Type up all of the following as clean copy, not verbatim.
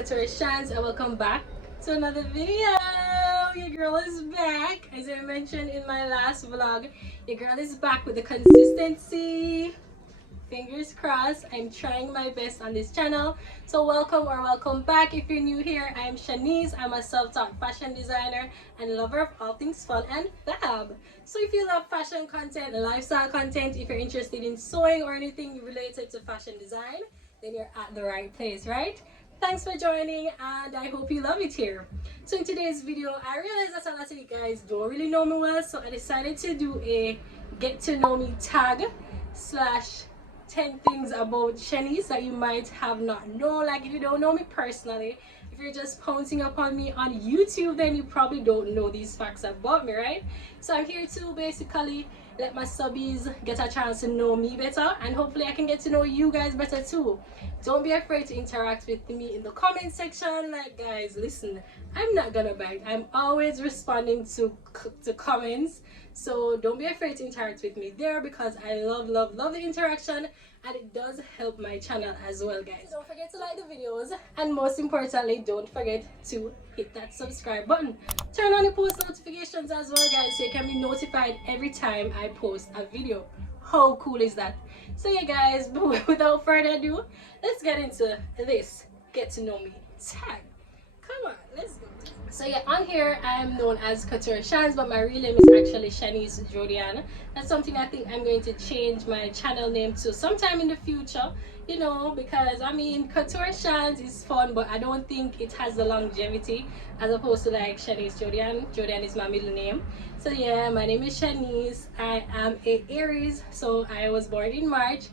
Couture Shanz, and welcome back to another video. Your girl is back. As I mentioned in my last vlog, your girl is back with the consistency. Fingers crossed. I'm trying my best on this channel. So welcome back. If you're new here, I'm Shanice. I'm a self-taught fashion designer and lover of all things fun and fab. So if you love fashion content, lifestyle content, if you're interested in sewing or anything related to fashion design, then you're at the right place, right? Thanks for joining, and I hope you love it here. So in today's video, I realized that a lot of you guys don't really know me well, so I decided to do a get to know me tag slash 10 things about Shanice that you might have not known. Like, if you don't know me personally, if you're just pouncing upon me on YouTube, then you probably don't know these facts about me, right? So I'm here to basically let my subbies get a chance to know me better, and hopefully I can get to know you guys better too. Don't be afraid to interact with me in the comment section. Like, guys, listen, I'm not gonna bite. I'm always responding to comments, so don't be afraid to interact with me there, because I love the interaction, and it does help my channel as well, guys. So don't forget to like the videos, and most importantly, don't forget to hit that subscribe button. Turn on the post notifications as well, guys, so you can be notified every time I post a video. How cool is that? So yeah, guys, without further ado, let's get into this get to know me tag. Come on, let's go. So yeah, on here I'm known as Couture Shanz, but my real name is actually Shanice Jodian. That's something I think I'm going to change my channel name to sometime in the future, you know, because I mean, Couture Shanz is fun, but I don't think it has the longevity as opposed to like Shanice Jodian. Jodian is my middle name. So yeah, my name is Shanice. I am a Aries, so I was born in March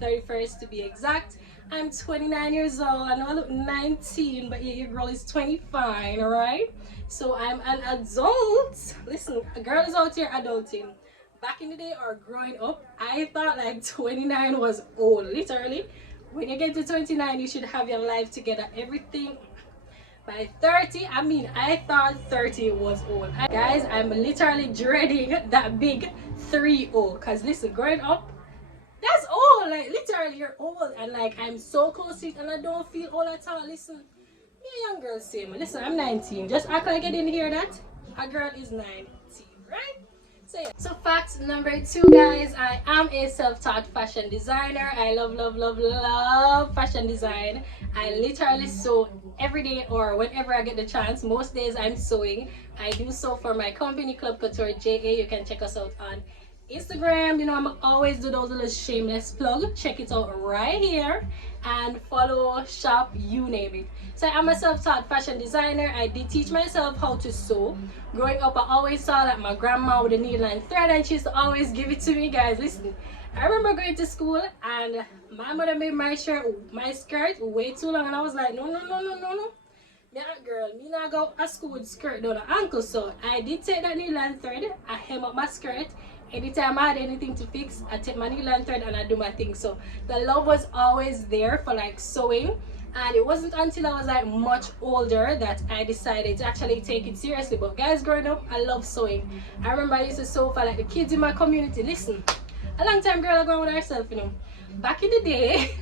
31st to be exact. I'm 29 years old. I know I look 19, but yeah, your girl is 25, all right? So I'm an adult. Listen, a girl is out here adulting. Back in the day or growing up, I thought like 29 was old. Literally, when you get to 29, you should have your life together, everything. By 30, I mean, I thought 30 was old. Guys, I'm literally dreading that big 3-0, because listen, growing up, that's old. Like, literally, you're old, and like, I'm so close to it, and I don't feel old at all. Listen, me a young girl same. Listen, I'm 19. Just act like I didn't hear that. A girl is 19, right? So yeah. So fact number 2, guys, I am a self-taught fashion designer. I love fashion design. I literally sew every day or whenever I get the chance. Most days I'm sewing. I do sew for my company, Club Couture JA. You can check us out on Instagram. You know, I'm always do those little shameless plug. Check it out right here, and follow, shop, you name it. So I'm a self-taught fashion designer. I did teach myself how to sew. Growing up, I always saw like my grandma with a needle and thread, and she used to always give it to me. Guys, listen, I remember going to school and my mother made my skirt way too long, and I was like, no. Yeah, girl, me not go to school with skirt down the ankle. So I did take that needle and thread, I hem up my skirt. Anytime I had anything to fix, I take my needle and thread and I do my thing. So the love was always there for like sewing, and it wasn't until I was like much older that I decided to actually take it seriously. But guys, growing up, I love sewing. I remember I used to sew for like the kids in my community. Listen, a long time girl going with herself, you know. Back in the day,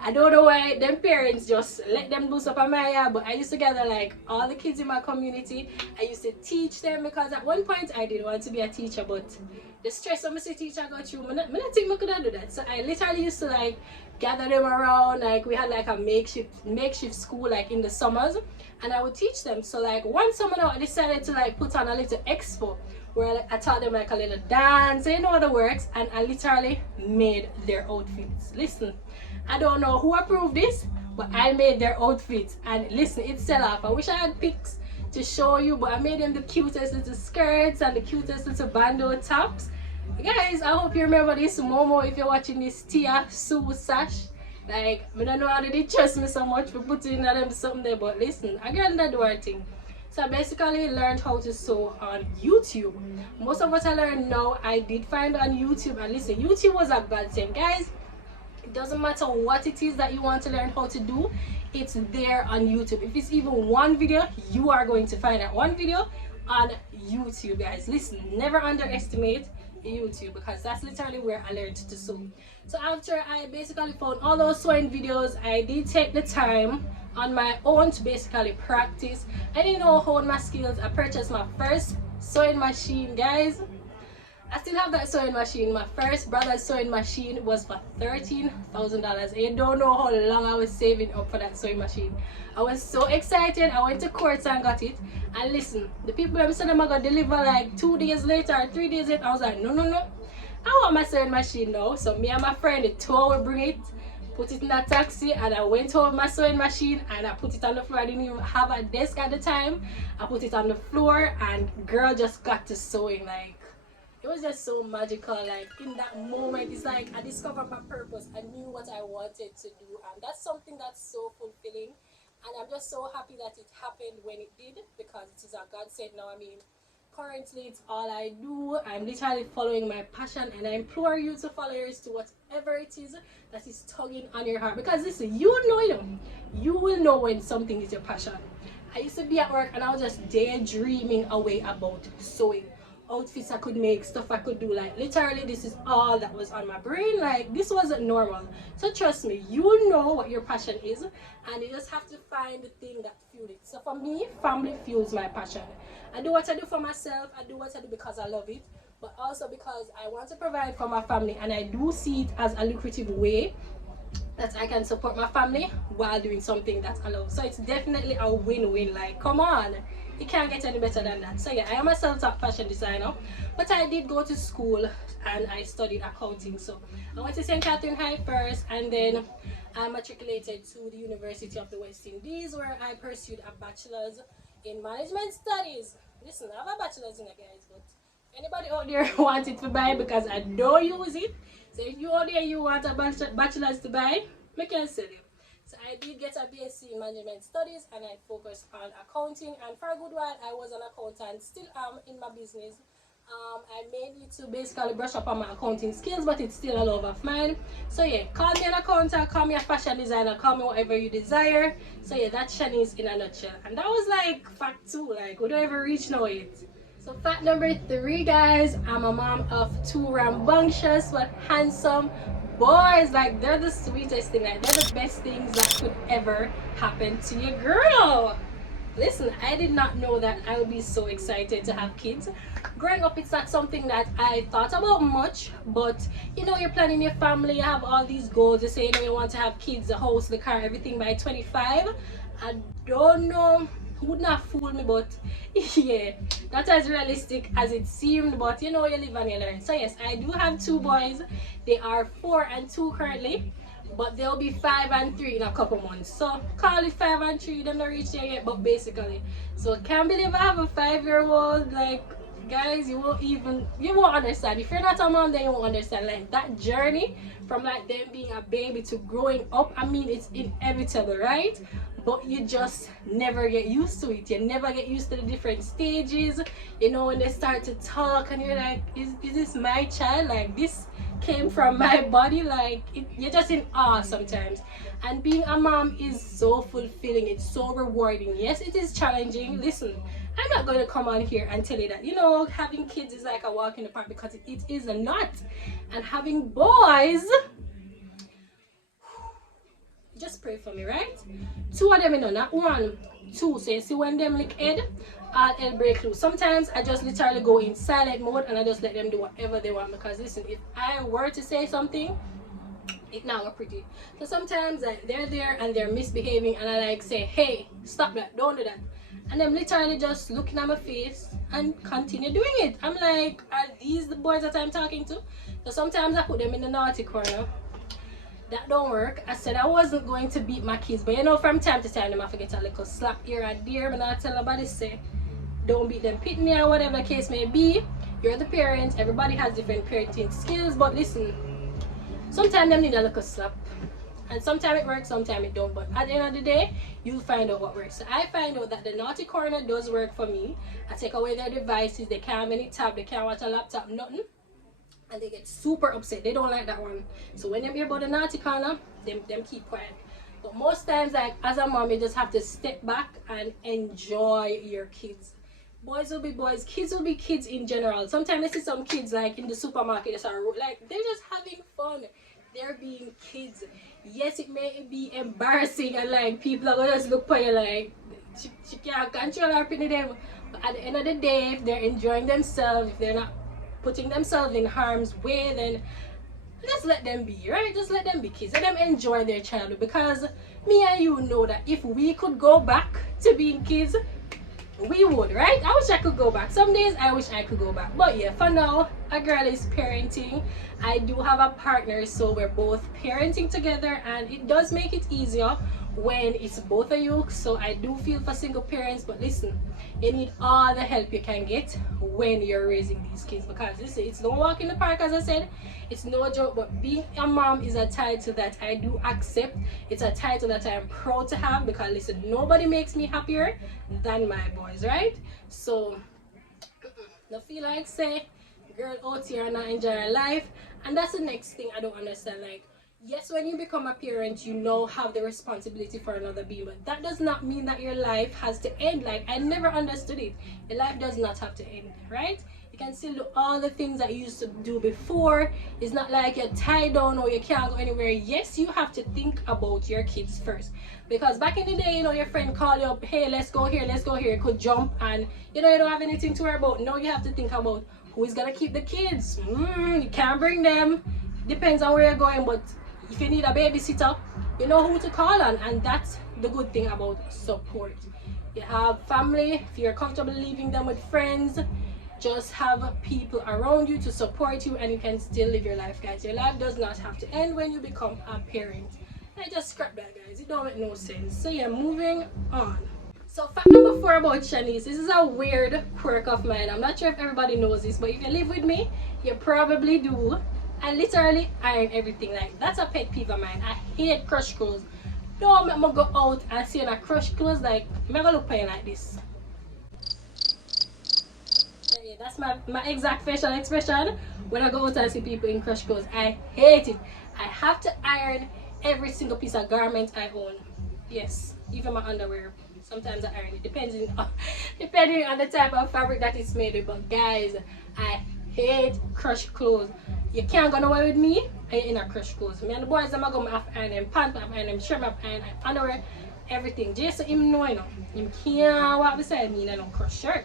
I don't know why them parents just let them do stuff on my yard, but I used to gather like all the kids in my community. I used to teach them, because at one point I didn't want to be a teacher, but the stress of my teacher got through. I don't think I could do that. So I literally used to like gather them around. Like, we had like a makeshift school like in the summers, and I would teach them. So like one summer now, I decided to like put on a little expo where like, I taught them like a little dance, you know, the works, and I literally made their outfits. Listen, I don't know who approved this, but I made their outfits, and listen, it sell off. I wish I had pics to show you, but I made them the cutest little skirts and the cutest little bandeau tops. Guys, I hope you remember this Momo if you're watching this Tia Sue sash. Like, I don't know how they did trust me so much for putting in them something there, but listen, I got that do her thing. So I basically learned how to sew on YouTube. Most of what I learned now, I did find on YouTube. And listen, YouTube was a godsend, guys. It doesn't matter what it is that you want to learn how to do, it's there on YouTube. If it's even one video, you are going to find that one video on YouTube, guys. Listen, never underestimate YouTube, because that's literally where I learned to sew. So after I basically found all those sewing videos, I did take the time on my own to basically practice. I didn't know hone my skills. I purchased my first sewing machine, guys. I still have that sewing machine. My first brother's sewing machine was for $13,000. You don't know how long I was saving up for that sewing machine. I was so excited. I went to Quartz and got it. And listen, the people them said I'm gonna deliver like 2 days later or 3 days later. I was like, no, no, no. I want my sewing machine now. So me and my friend, the two would bring it, put it in a taxi, and I went home with my sewing machine and I put it on the floor. I didn't even have a desk at the time. I put it on the floor and girl just got to sewing. Like, it was just so magical. Like, in that moment, it's like I discovered my purpose. I knew what I wanted to do, and that's something that's so fulfilling. And I'm just so happy that it happened when it did, because it is a God said now. I mean, currently it's all I do. I'm literally following my passion, and I implore you to follow yours to whatever it is that is tugging on your heart. Because listen, you will know when something is your passion. I used to be at work and I was just daydreaming away about sewing, outfits I could make, stuff I could do. Like, literally this is all that was on my brain. Like, this wasn't normal. So trust me, you know what your passion is, and you just have to find the thing that fuels it. So for me, family fuels my passion. I do what I do for myself. I do what I do because I love it, but also because I want to provide for my family, and I do see it as a lucrative way that I can support my family while doing something that I love. So it's definitely a win-win. Like, come on, you can't get any better than that. So yeah, I am a self-taught fashion designer, but I did go to school and I studied accounting. So I went to St. Catherine High first, and then I matriculated to the University of the West Indies, where I pursued a bachelor's in management studies. Listen, I have a bachelor's in it, guys, but anybody out there want it to buy, because I don't use it. So if you out there you want a bachelor's to buy, I can sell you. So I did get a BSc in management studies, and I focused on accounting, and for a good while I was an accountant, still am in my business. I may need to basically brush up on my accounting skills, but it's still a love of mine. So yeah, call me an accountant, call me a fashion designer, call me whatever you desire. So yeah, that's Shanice in a nutshell. And that was like fact 2, like would I ever reach now yet? So fact number 3, guys, I'm a mom of 2 rambunctious but handsome boys. Like, they're the sweetest thing. Like, they're the best things that could ever happen to your girl. Listen, I did not know that I would be so excited to have kids. Growing up, it's not something that I thought about much, but you know, you're planning your family, you have all these goals. You say, you know, you want to have kids, a house, the car, everything by 25. I don't know, would not fool me, but yeah, not as realistic as it seemed, but you know, you live and you learn. So yes, I do have 2 boys. They are 4 and 2 currently, but they'll be 5 and 3 in a couple months. So call it 5 and 3, them not reach there yet, but basically. So can't believe I have a 5-year-old. Like, guys, you won't understand. If you're not a mom, then you won't understand. Like, that journey from like them being a baby to growing up, I mean, it's inevitable, right? But you just never get used to it. You never get used to the different stages. You know, when they start to talk and you're like, is this my child? Like, this came from my body. Like, you're just in awe sometimes. And being a mom is so fulfilling. It's so rewarding. Yes, it is challenging. Listen, I'm not going to come on here and tell you that, you know, having kids is like a walk in the park, because it is not. And having boys, just pray for me, right? 2 of them, you know, not 1, 2. So you see, when them lick head, all hell break loose. Sometimes I just literally go in silent mode and I just let them do whatever they want, because listen, if I were to say something, it not look pretty. So sometimes like, they're there and they're misbehaving, and I like say, hey, stop that, don't do that. And them literally just looking at my face and continue doing it. I'm like, are these the boys that I'm talking to? So sometimes I put them in the naughty corner. That don't work. I said I wasn't going to beat my kids, but you know, from time to time them I forget a little slap here and there. But I tell nobody, say don't beat them, pitney or whatever the case may be. You're the parent. Everybody has different parenting skills, but listen, sometimes them need a little slap, and sometimes it works, sometimes it don't. But at the end of the day, you'll find out what works. So I find out that the naughty corner does work for me. I take away their devices. They can't have any tab, they can't watch a laptop, nothing. And they get super upset. They don't like that one. So when they hear about the naughty corner, them keep quiet. But most times, like as a mom, you just have to step back and enjoy your kids. Boys will be boys, kids will be kids in general. Sometimes I see some kids like in the supermarket, like they're just having fun. They're being kids. Yes, it may be embarrassing and like people are gonna just look for you like she can't control her opinion them. But at the end of the day, if they're enjoying themselves, if they're not putting themselves in harm's way, then just let them be, right? Just let them be kids. Let them enjoy their childhood, because me and you know that if we could go back to being kids, we would, right? I wish I could go back. Some days I wish I could go back, but yeah, for now a girl is parenting. I do have a partner, so we're both parenting together, and it does make it easier when it's both of you. So I do feel for single parents, but listen, you need all the help you can get when you're raising these kids, because listen, it's no walk in the park, as I said. It's no joke, but being a mom is a title that I do accept. It's a title that I am proud to have, because listen, nobody makes me happier than my boys, right? So no feel like say girl out here and not enjoy her life. And that's the next thing I don't understand. Like, yes, when you become a parent, you now have the responsibility for another being, but that does not mean that your life has to end. Like, I never understood it. Your life does not have to end, right? You can still do all the things that you used to do before. It's not like you're tied down or you can't go anywhere. Yes, you have to think about your kids first, because back in the day, you know, your friend called you up, hey, let's go here, let's go here. You could jump and you know, you don't have anything to worry about. Now you have to think about who is gonna keep the kids. You can't bring them. Depends on where you're going, but if you need a babysitter, you know who to call on. And that's the good thing about support. You have family. If you're comfortable leaving them with friends, just have people around you to support you, and you can still live your life, guys. Your life does not have to end when you become a parent. I just scrap that, guys. It don't make no sense. So yeah, moving on. So fact number 4 about Shanz. This is a weird quirk of mine. I'm not sure if everybody knows this, but if you live with me, you probably do. I literally iron everything. Like, that's a pet peeve of mine. I hate crushed clothes. Don't make me go out and see a crushed clothes. Like, I'm gonna look paying like this. Yeah, that's my exact facial expression when I go out and see people in crushed clothes. I hate it. I have to iron every single piece of garment I own. Yes, even my underwear. Sometimes I iron it, depending on the type of fabric that it's made with. But guys, I hate crushed clothes. You can't go nowhere with me in a crushed clothes. Me and the boys, I'm going to have iron them pants, I have iron them shirt, I have iron underwear, everything. Just so him know, you know. Him can't walk beside me in a crushed shirt.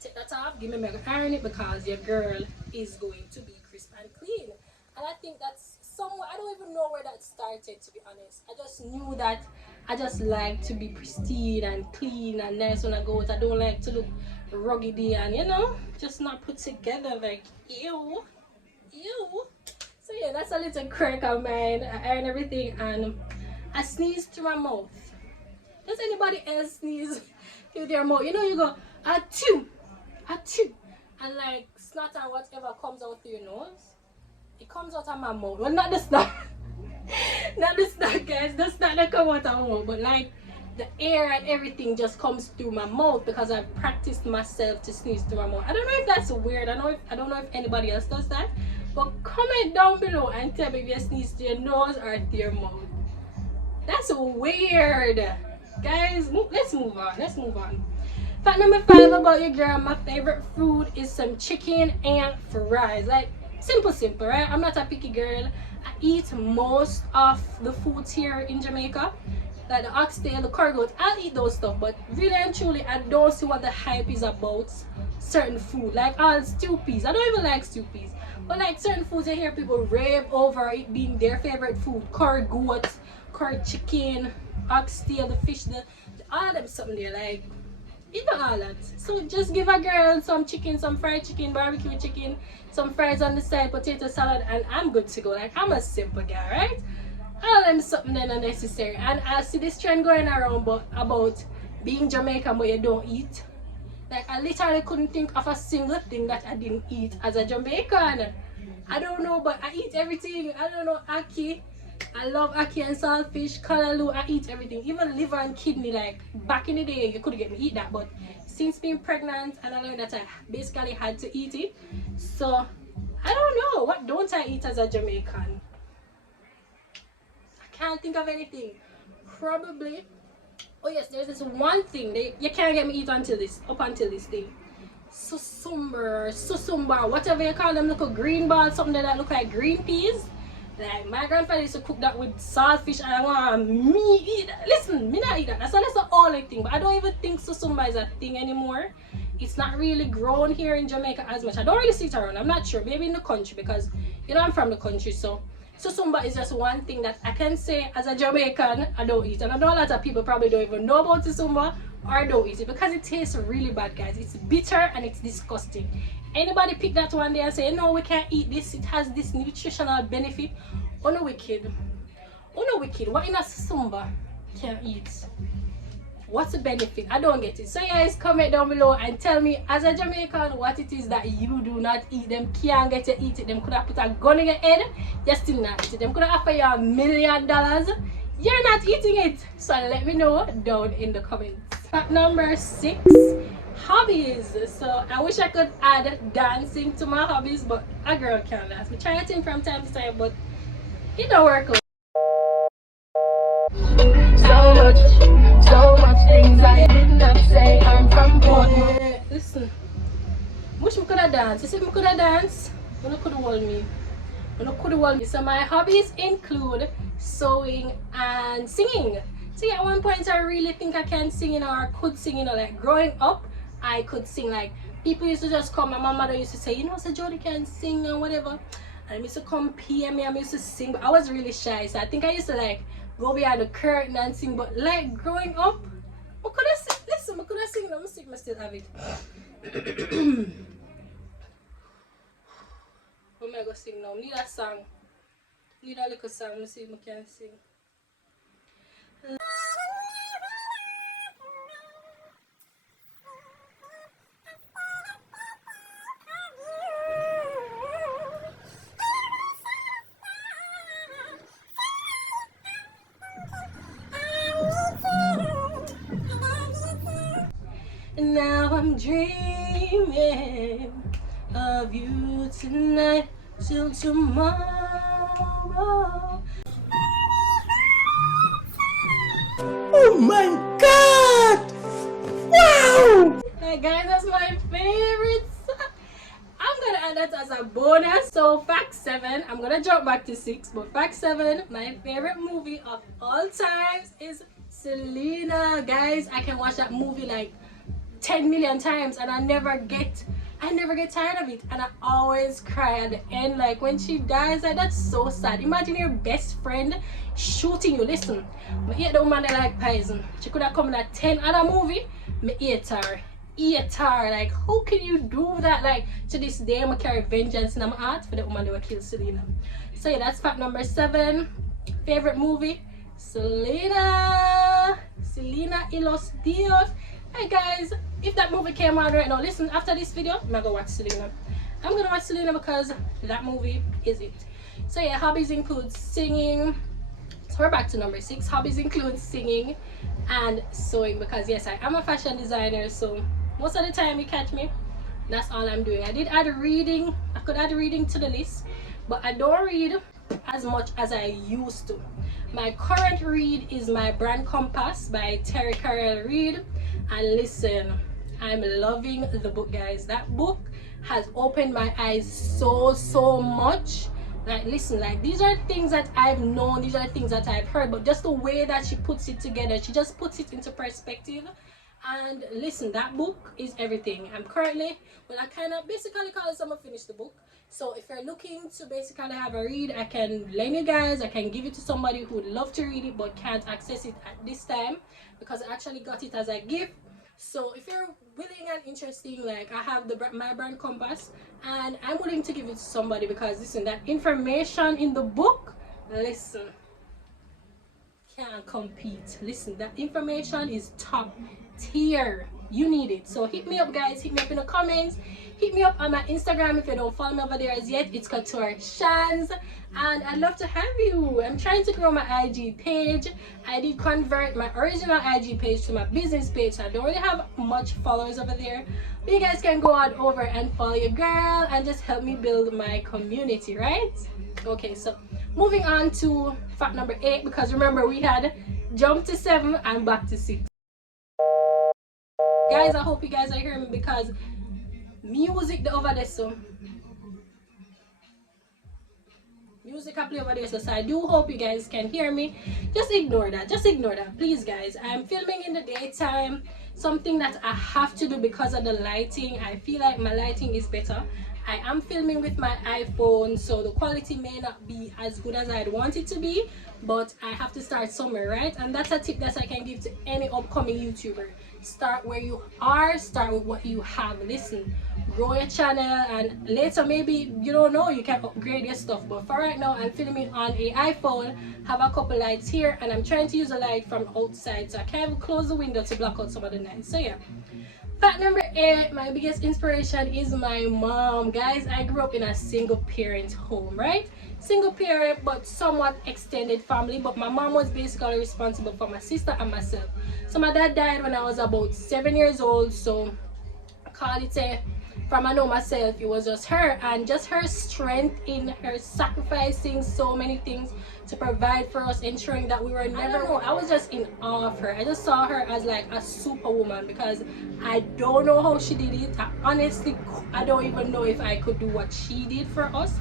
Take that off, give me a iron it, because your girl is going to be crisp and clean. And I think that's somewhere, I don't even know where that started, to be honest. I just knew that I just like to be pristine and clean and nice when I go out. I don't like to look ruggedy and, you know, just not put together, like, ew. So yeah, that's a little quirk of mine. I iron everything and I sneeze through my mouth. Does anybody else sneeze through their mouth? You know, you go achoo, and like snot and whatever comes out through your nose, it comes out of my mouth. Well, not the snot. Not the snot, guys. The snot that come out of my mouth, but like the air and everything just comes through my mouth, because I've practiced myself to sneeze through my mouth. I don't know if that's weird. I don't know if anybody else does that. But comment down below and tell me if you sneeze through your nose or through your mouth. That's weird. Guys, let's move on. Fact number 5 about your girl. My favorite food is some chicken and fries. Like, simple, right? I'm not a picky girl. I eat most of the foods here in Jamaica. Like the oxtail, the curry goat, I'll eat those stuff. But really and truly, I don't see what the hype is about certain food. Like all stew peas. I don't even like stew peas. But like certain foods, I hear people rave over it being their favorite food. Curry goat, curry chicken, oxtail, the fish, all them something there. Like, you know all that. So just give a girl some chicken, some fried chicken, barbecue chicken, some fries on the side, potato salad, and I'm good to go. Like, I'm a simple guy, right? All them something then unnecessary. And I see this trend going around about being Jamaican but you don't eat. Like, I literally couldn't think of a single thing that I didn't eat as a Jamaican. I don't know, but I eat everything. I don't know, ackee. I love ackee and saltfish, callaloo. I eat everything, even liver and kidney. Like, back in the day, you couldn't get me eat that, but since being pregnant and I learned that I basically had to eat it. So, I don't know, what don't I eat as a Jamaican? I can't think of anything. Probably Oh yes, there's this one thing you can't get me eat until this up until this thing. Susumber, whatever you call them, little green balls, something that look like green peas. Like my grandfather used to cook that with saltfish, and I want me eat that. Listen, me not eat that. That's the only thing. But I don't even think susumba is a thing anymore. It's not really grown here in Jamaica as much. I don't really see it around. I'm not sure. Maybe in the country, because you know I'm from the country. So susumba is just one thing that I can say as a Jamaican I don't eat. And I know a lot of people probably don't even know about susumba or don't eat it because it tastes really bad, guys. It's bitter and it's disgusting. Anybody pick that one day and say, no, we can't eat this, it has this nutritional benefit? Oh no, wicked. Oh no, wicked. What in a susumba can't eat? What's the benefit? I don't get it. So guys, comment down below and tell me as a Jamaican what it is that you do not eat. Them can't get to eat it. Them could have put a gun in your head, you still not eat it. Them could have offered you $1 million, you're not eating it. So let me know down in the comments. Fact number 6, hobbies. So I wish I could add dancing to my hobbies, but a girl can't dance. We try it from time to time, but it don't work out. So much things I did not say. I'm from Portland. Listen, wish we could have danced. You see, we could have danced. You could have hold me. You could have hold me. So my hobbies include sewing and singing. See, at one point I really think I can sing, or could sing, like growing up I could sing. Like people used to just come, my mother used to say, so Jody can sing and whatever, and I used to come PM me, I used to sing, but I was really shy, so I think I used to like go behind the curtain and sing. But like growing up, I could have sing. Listen, I could have sing. I'm sick, I still have it. What am I gonna sing now? I need a song. I need a little song. Let me see if I can sing. Now I'm dreaming of you tonight till tomorrow. Oh my god! Wow! Hey guys, that's my favorite song. I'm gonna add that as a bonus. So fact 7, I'm gonna jump back to 6, but fact 7, my favorite movie of all times is Selena. Guys, I can watch that movie like 10 million times and I never get tired of it, and I always cry at the end. Like when she dies, like that's so sad. Imagine your best friend shooting you. Listen, I hate the woman that like poison. She could have come in a 10 other movie. I hate her. Like how can you do that? Like to this day I carry vengeance in my heart for the woman that killed Selena. So yeah, that's fact number 7. Favorite movie, Selena y los Dios. Hey guys, if that movie came out right now, listen, after this video I'm gonna watch Selena. I'm gonna watch Selena because that movie is it. So yeah, hobbies include singing. So we're back to number 6. Hobbies include singing and sewing, because yes, I am a fashion designer, so most of the time you catch me, that's all I'm doing. I did add reading. I could add reading to the list, but I don't read as much as I used to. My current read is My Brand Compass by Terry Carell Reid. And listen, I'm loving the book, guys. That book has opened my eyes so much. Like listen, like these are things that I've known, these are things that I've heard, but just the way that she puts it together, she just puts it into perspective. And listen, that book is everything. I'm currently, well, I kind of basically call it someone finished the book. So if you're looking to basically have a read, I can lend you guys, I can give it to somebody who would love to read it but can't access it at this time, because I actually got it as a gift. So if you're willing and interested, like I have My Brand Compass, and I'm willing to give it to somebody, because listen, that information in the book, listen, can't compete. Listen, that information is top tier. You need it. So hit me up, guys. Hit me up in the comments. Hit me up on my Instagram if you don't follow me over there as yet. It's Couture Shanz, and I'd love to have you. I'm trying to grow my IG page. I did convert my original IG page to my business page, so I don't really have much followers over there, but you guys can go on over and follow your girl and just help me build my community, right? Okay, so moving on to fact number 8, because remember we had jumped to 7 and back to 6. Guys, I hope you guys are hearing me because music the over there, so music I play over there, so I do hope you guys can hear me. Just ignore that, please guys. I'm filming in the daytime, something that I have to do because of the lighting. I feel like my lighting is better. I am filming with my iPhone, so the quality may not be as good as I'd want it to be, but I have to start somewhere, right? And that's a tip that I can give to any upcoming YouTuber. Start where you are, start with what you have. Listen, grow your channel, and later maybe, you don't know, you can upgrade your stuff. But for right now, I'm filming on a iPhone, have a couple lights here, and I'm trying to use a light from outside, so I can't even close the window to block out some of the night. So yeah. Fact number 8, my biggest inspiration is my mom. Guys, I grew up in a single parent home, right? Single parent, but somewhat extended family. But my mom was basically responsible for my sister and myself. So my dad died when I was about 7 years old. So call it a, from I know myself, it was just her, and just her strength in her sacrificing so many things to provide for us, ensuring that we were never, I was just in awe of her. I just saw her as like a superwoman, because I don't know how she did it. I don't even know if I could do what she did for us.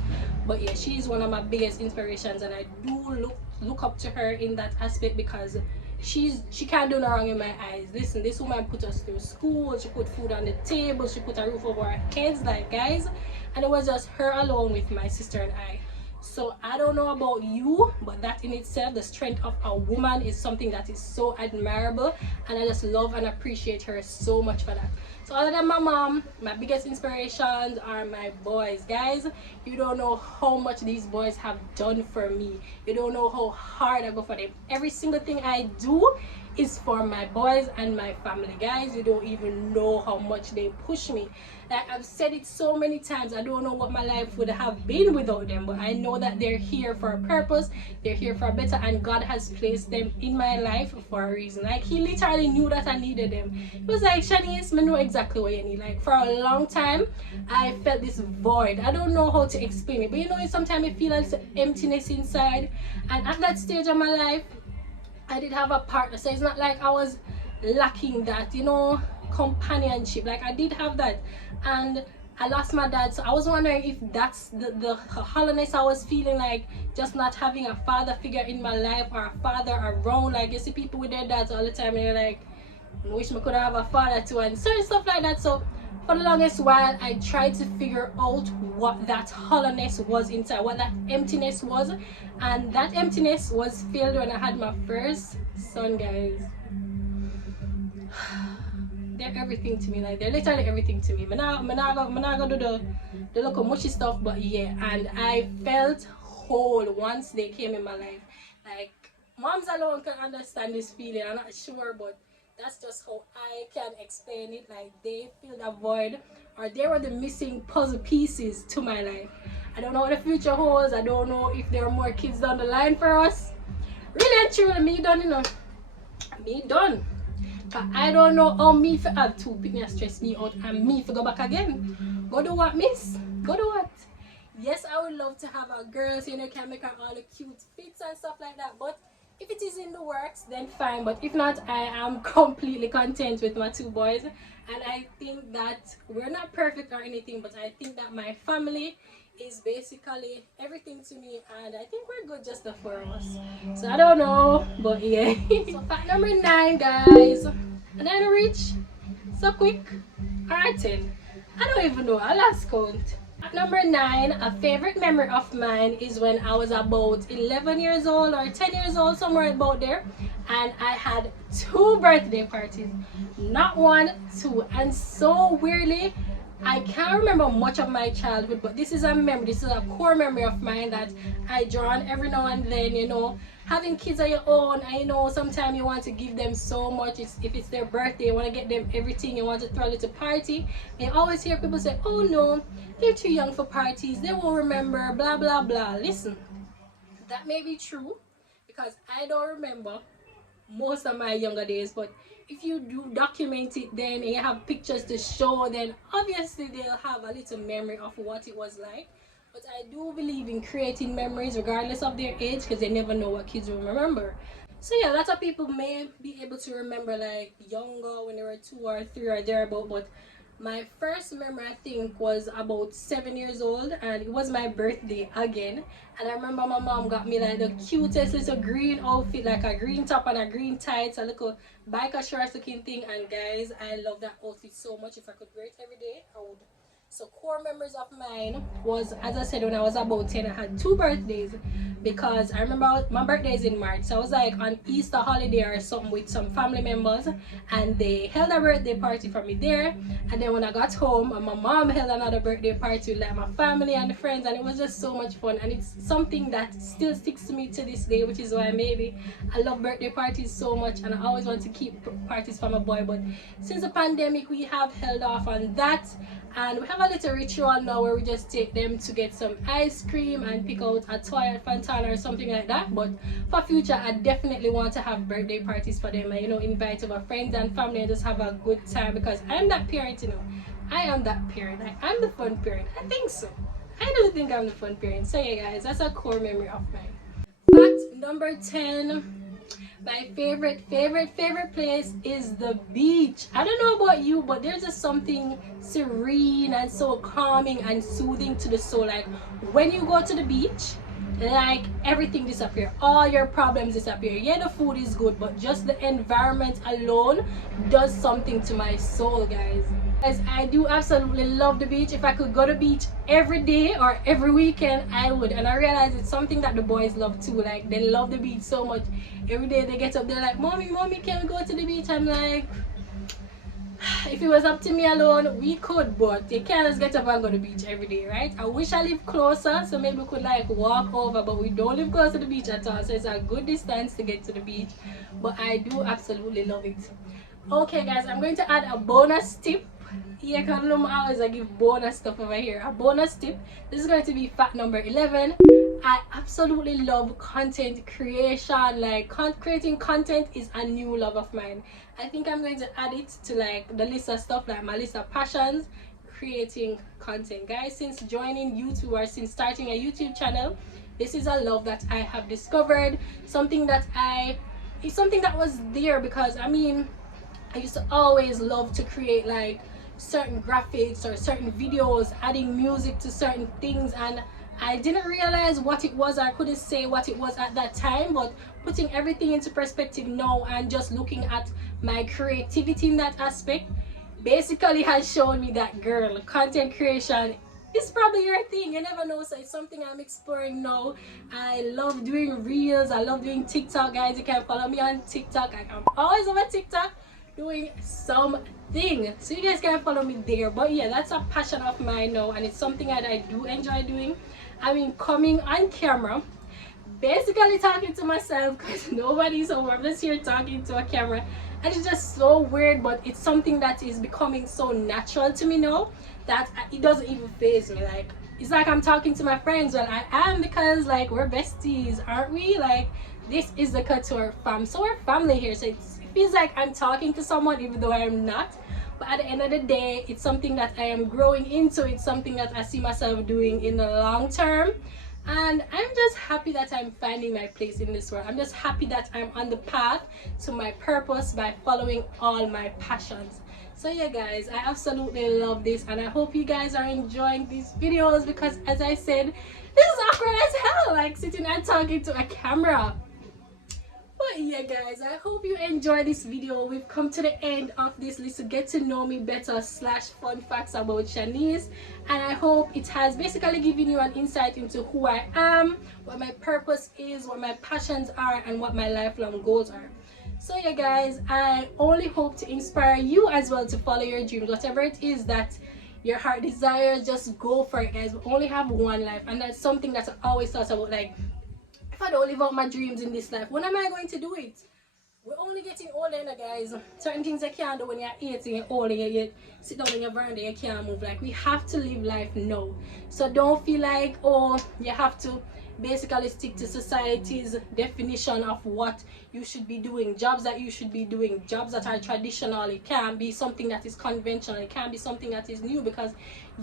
But yeah, she is one of my biggest inspirations, and I do look up to her in that aspect, because she can't do no wrong in my eyes. Listen, this woman put us through school, she put food on the table, she put a roof over our heads, like, guys. And it was just her alone with my sister and I. So I don't know about you, but that in itself, the strength of a woman, is something that is so admirable, and I just love and appreciate her so much for that. So other than my mom, my biggest inspirations are my boys. Guys, you don't know how much these boys have done for me. You don't know how hard I go for them. Every single thing I do is for my boys and my family. Guys, you don't even know how much they push me. Like I've said it so many times, I don't know what my life would have been without them, but I know that they're here for a purpose, they're here for a better, and God has placed them in my life for a reason. Like, he literally knew that I needed them. He was like, Shanice, I know exactly what you need. Like, for a long time I felt this void. I don't know how to explain it, but you know, sometimes you feel like emptiness inside. And at that stage of my life, I did have a partner, so it's not like I was lacking that, you know, companionship. Like, I did have that, and I lost my dad, so I was wondering if that's the hollowness I was feeling, like just not having a father figure in my life, or a father around. Like, you see people with their dads all the time, and they're like, I wish I could have a father too, and certain stuff like that. So for the longest while, I tried to figure out what that hollowness was inside, what that emptiness was. And that emptiness was filled when I had my first son, guys. They're everything to me. Like, they're literally everything to me. I'm not gonna do the local mushy stuff, but yeah. And I felt whole once they came in my life. Like, moms alone can understand this feeling. I'm not sure, but that's just how I can explain it. Like, they filled a void, or they were the missing puzzle pieces to my life. I don't know what the future holds. I don't know if there are more kids down the line for us. Really and truly, me done, you know. Me done. But I don't know how me for have to pick me and stress me out, and me for go back again. Go do what, miss? Go do what? Yes, I would love to have a girl, so you know, can make her all the cute fits and stuff like that. But if it is in the works, then fine. But if not, I am completely content with my 2 boys. And I think that we're not perfect or anything, but I think that my family is basically everything to me, and I think we're good, just the 4 of us. So I don't know, but yeah. So fact number 9, guys. And I reach so quick. Alright, 10. I don't even know, I lost count. Fact number 9, a favorite memory of mine is when I was about 11 years old or 10 years old, somewhere about there, and I had 2 birthday parties. Not 1, 2. And so weirdly, I can't remember much of my childhood, but this is a memory, this is a core memory of mine that I draw on every now and then. You know, having kids of your own, I know sometimes you want to give them so much. If it's their birthday, you want to get them everything, you want to throw a little party. And you always hear people say, oh no, they're too young for parties, they won't remember, blah blah blah. Listen, that may be true, because I don't remember most of my younger days, but if you do document it then, and you have pictures to show, then obviously they'll have a little memory of what it was like. But I do believe in creating memories regardless of their age, because they never know what kids will remember. So yeah, lots of people may be able to remember like younger when they were 2 or 3 or thereabout, but my first memory I think was about 7 years old, and it was my birthday again. And I remember my mom got me like the cutest little green outfit, like a green top and a green tights, a little biker shorts looking thing. And guys, I love that outfit so much. If I could wear it every day, I would. So core memories of mine was, as I said, when I was about 10, I had 2 birthdays, because I remember my birthday is in March. So I was like on Easter holiday or something with some family members, and they held a birthday party for me there. And then when I got home, my mom held another birthday party with like my family and friends, and it was just so much fun. And it's something that still sticks to me to this day, which is why maybe I love birthday parties so much, and I always want to keep parties for my boy. But since the pandemic, we have held off on that, and we have a little ritual now where we just take them to get some ice cream and pick out a toy at Fontana or something like that. But for future, I definitely want to have birthday parties for them, and invite our friends and family and just have a good time, because I'm that parent. I am that parent. I'm the fun parent. I think so. I do think I'm the fun parent. So yeah guys, that's a core memory of mine. Fact number 10. My favorite place is the beach. I don't know about you, but there's just something serene and so calming and soothing to the soul. Like when you go to the beach, like everything disappear, all your problems disappear. Yeah, the food is good, but just the environment alone does something to my soul, guys. As I do absolutely love the beach. If I could go to the beach every day or every weekend, I would. And I realize it's something that the boys love too. Like they love the beach so much. Every day they get up, they're like, mommy, can we go to the beach? I'm like, if it was up to me alone, we could, but you can't just get up and go to the beach every day, right? I wish I lived closer, so maybe we could like walk over, but we don't live close to the beach at all, so it's a good distance to get to the beach. But I do absolutely love it. Okay guys, I'm going to add a bonus tip. Yeah, because I always give bonus stuff over here. A bonus tip. This is going to be fact number 11. I absolutely love content creation. Like creating content is a new love of mine. I think I'm going to add it to like the list of stuff, like my list of passions. Creating content, guys. Since joining YouTube or since starting a YouTube channel, this is a love that I have discovered. It's something that was there, because I used to always love to create like certain graphics or certain videos, adding music to certain things, and I didn't realize what it was. I couldn't say what it was at that time, but putting everything into perspective now and just looking at my creativity in that aspect basically has shown me that, girl, content creation is probably your thing. You never know. So it's something I'm exploring now. I love doing reels. I love doing TikTok, guys. You can follow me on TikTok. I'm always on TikTok doing something, so you guys can follow me there. But yeah, that's a passion of mine now, and it's something that I do enjoy doing. Coming on camera, basically talking to myself, because nobody's home. I'm just here talking to a camera, and it's just so weird, but it's something that is becoming so natural to me now that it doesn't even faze me. Like it's like I'm talking to my friends. Well, I am, because like we're besties, aren't we? Like this is the Couture fam, so we're family here. So it feels like I'm talking to someone even though I'm not. But at the end of the day, it's something that I am growing into. It's something that I see myself doing in the long term, and I'm just happy that I'm finding my place in this world. I'm just happy that I'm on the path to my purpose by following all my passions. So yeah guys, I absolutely love this, and I hope you guys are enjoying these videos, because as I said, this is awkward as hell, like sitting and talking to a camera. But yeah guys, I hope you enjoy this video. We've come to the end of this little get to know me better / fun facts about Shanz, and I hope it has basically given you an insight into who I am, what my purpose is, what my passions are, and what my lifelong goals are. So yeah guys, I only hope to inspire you as well to follow your dreams. Whatever it is that your heart desires, just go for it, guys. We only have one life, and that's something that I always thought about. Like, if I don't live out my dreams in this life, when am I going to do it? We're only getting older now, guys. Certain things you can't do when you're 18 and older. You sit down in your veranda, you can't move. Like, we have to live life now. So don't feel like, oh, you have to basically stick to society's definition of what you should be doing, jobs that you should be doing, jobs that are traditional. It can't be something that is conventional. It can't be something that is new, because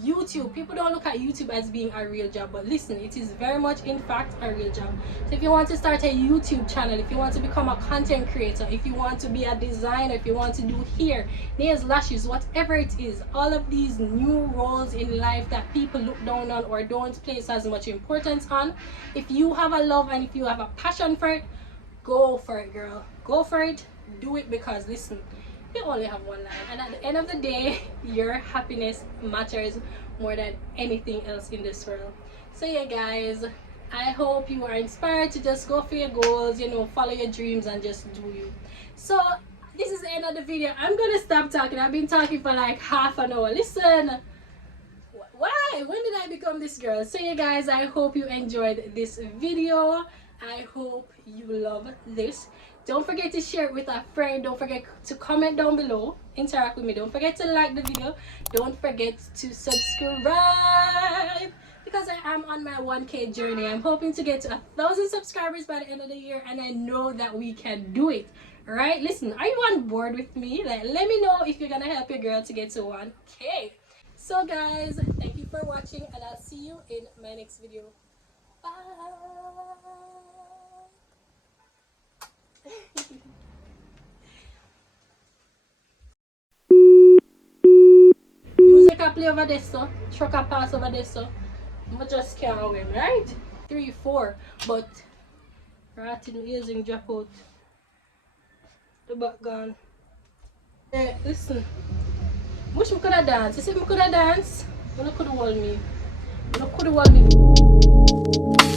YouTube. People don't look at YouTube as being a real job, but listen, it is very much in fact a real job. So if you want to start a YouTube channel, if you want to become a content creator, if you want to be a designer, if you want to do hair, nails, lashes, whatever it is, all of these new roles in life that people look down on or don't place as much importance on, if you have a love and if you have a passion for it, go for it, girl. Go for it. Do it, because listen, you only have one life, and at the end of the day, your happiness matters more than anything else in this world. So yeah, guys, I hope you are inspired to just go for your goals, you know, follow your dreams and just do you. So this is the end of the video. I'm gonna stop talking. I've been talking for like half an hour. Listen, why? When did I become this girl? So yeah, guys, I hope you enjoyed this video. I hope you love this. Don't forget to share it with a friend. Don't forget to comment down below, interact with me. Don't forget to like the video. Don't forget to subscribe, because I am on my 1K journey. I'm hoping to get to 1,000 subscribers by the end of the year, and I know that we can do it. All right, listen, are you on board with me? Like, let me know if you're gonna help your girl to get to 1K. So guys, thank you for watching, and I'll see you in my next video. Bye. Music I play over there, so truck I pass over there, so I just can't win, right? 3, 4, but right in using drop out the back gone. Hey, listen, wish me could have danced. You see me could have danced, but I could have hold me. I could have hold me.